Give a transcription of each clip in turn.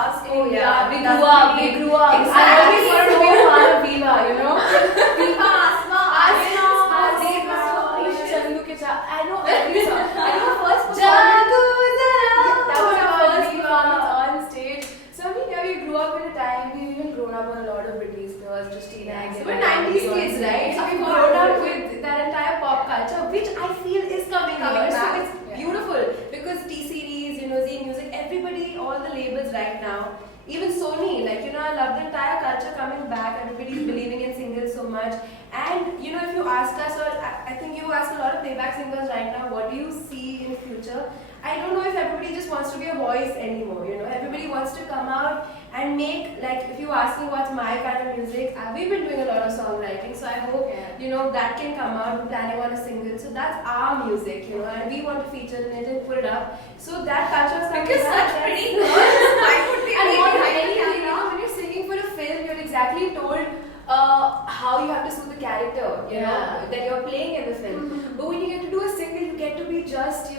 cast. Oh yeah, we Doesn't grew up. really- We grew up. Exactly. I always wanted to be a part of Viva, you know. Viva, Asma, Asma, Chandu ke cha. I know every song. I know her first Jagu performance. Zara. That was our first Viva. performance on stage. So I mean, yeah, we grew up in a time. We even grown up on a lot of Britney Spears, Christina Aguilera. We're 90s kids, right? So we've grown up with that entire pop culture, which I feel is coming Coming here. So back. it's beautiful because T Series, Z Music, everybody, all the labels right now. Even Sony, like, I love the entire culture coming back. Everybody's believing in singles so much. And, if you ask us, or I think you ask a lot of playback singers right now, what do you see in future? I don't know if everybody just wants to be a voice anymore, Everybody wants to come out and make, like, if you ask me what's my kind of music, we've been doing a lot of songwriting, so I hope, that can come out. We're planning on a single, so that's our music, and we want to feature in it and put it up. So that culture is coming Because back. such pretty girls, why would they And be more than behind the anything, camera? when you're singing for a film, you're exactly told how you have to suit the character, that you're playing in the film. But when you get to do a single, you get to be just you,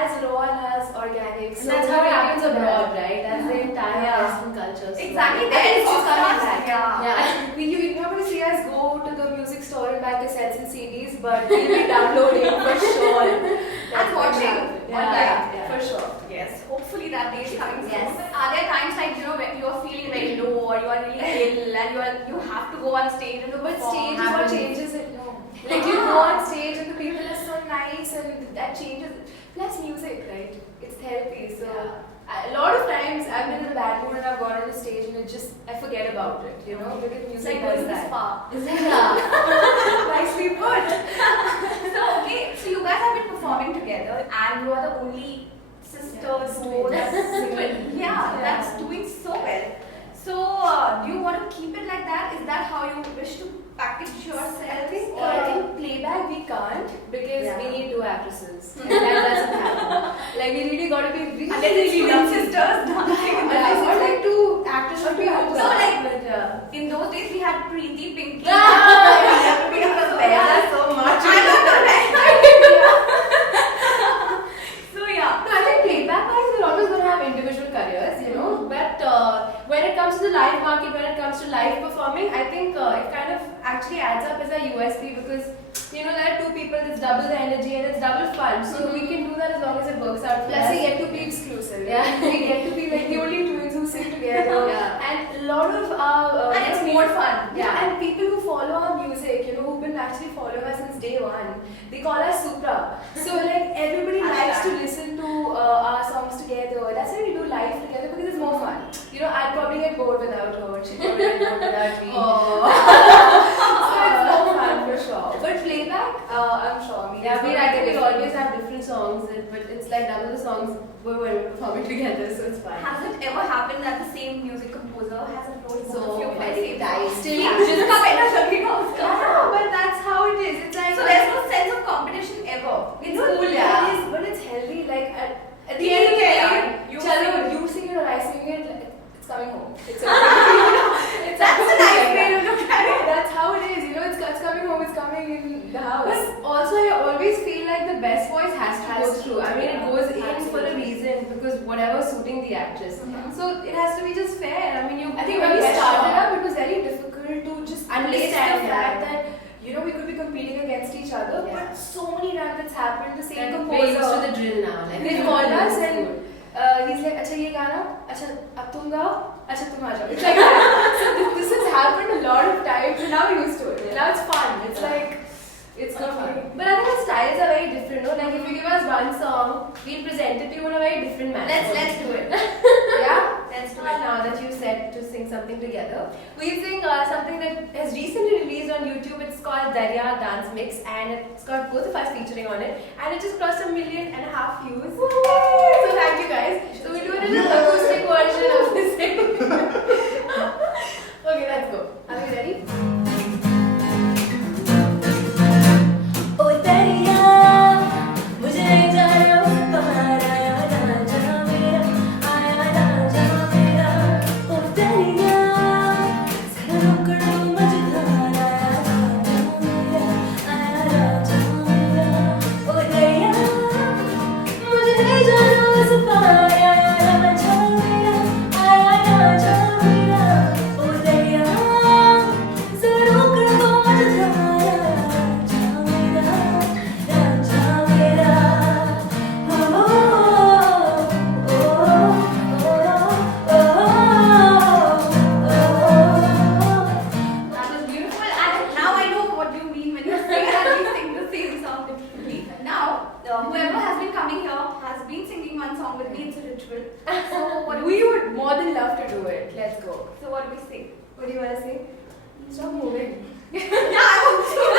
as raw and as organic. And that's how it happens abroad, right? That's the entire Yeah. Western culture. So Exactly. I think it's Then just coming podcast, back. yeah. Yeah. You're not going to see us go to the music store and buy cassettes and CDs, but we'll be downloading for sure. And watching online, Yeah. for sure. Yes, hopefully that day is coming soon. Yes. But are there times like when you're feeling very low or you are really ill and you have to go on stage and But perform? stage is what changes it. No. Like you go on stage and the people are so nice and that changes. Plus music, right? It's therapy. So a lot of times I've been in a bad mood and I've gone on a stage and I forget about it, because It's music like does going to that. spa. Yeah. Nicely put. So okay, so you guys have been performing together and you are the only sisters who that's that's doing so well. So do you want to keep it like that? Is that how you wish to package yourself? I think playback we can't because Yeah. we need two actresses. And that doesn't happen. Like we really got to be really, Unless it's really twin lucky. sisters dancing in the Yeah, music. or like two actors should be No, like- but In those days we had Preeti, Pinky. Yeah. We have So yeah, so much. I don't know, right? So yeah. No, I think playback guys are always going to have individual careers, but when it comes to the live market, when it comes to live performing, I think it kind of actually adds up as a USP because, there are two people, it's double the energy and it's double fun. So we can do that as long as it works out for Plus us. we get to be exclusive. Yeah. We get to be like the only twins who sing together. Yeah. And a lot of our... And it's more fun. Yeah, and people who follow our music, who've been actually following us since day one, they call us Supra. So like everybody likes to listen to our songs together. That's why we do live together because it's more fun. I'd probably get bored without her. She'd probably get bored without me. So it's more fun for sure. But playback, I'm sure. Yeah, we we always have different songs, but it's like double the songs when we're performing together, so it's fine. Has it ever happened that the same music composer has approached both of you for the many same times. song? Still, Yeah. just Yeah, but that's how it is. It's like So there's no sense of competition ever. It's cool, cool, yeah. it is, but it's healthy. Like at the Yeah, end of the yeah, day, you chalo, sing it. you sing it or I sing it. Like, it's coming home. It's it's That's a nice way to look at it. That's how it is. It's coming home. It's coming in the house. But also, I always feel like the best voice has to go through. I mean, it goes in for a reason because whatever's suiting the actress. So it has to be just fair. I mean, I think when we started up, it was very difficult to just understand the fact that. We could be competing against each other, but so many times it's happened. The same we're used to composer, the drill now. Like they called us and he's like, "Acha ye gana, acha ab tum gao, acha tum aa jao." It's like that. So this has happened a lot of times, and now we're used to it. Now it's fun. It's like it's good fun. But I think our styles are very different. No, like if you give us one song, we'll present it to you in a very different manner. Let's do it. Yeah. Let's do it. Now that you said to sing something together, we sing something that has recently released on YouTube. It's called Darya Dance Mix, and it's got both of us featuring on it, and it just crossed 1.5 million views. So thank you guys. So we do it in an acoustic version of this thing. Okay, let's go. Are we ready? ओ दरिया मुझे नहीं जाना बाहर आया राजा मेरा आया राजा मेरा ओ दरिया जरा रोक लो मझधार आया राजा मेरा आया राजा मेरा ओ दरिया मुझे नहीं जाना उस पार आया राजा मेरा आया to do it. Let's go. So what do we say? What do you want to say? Stop moving. Yeah, I want to.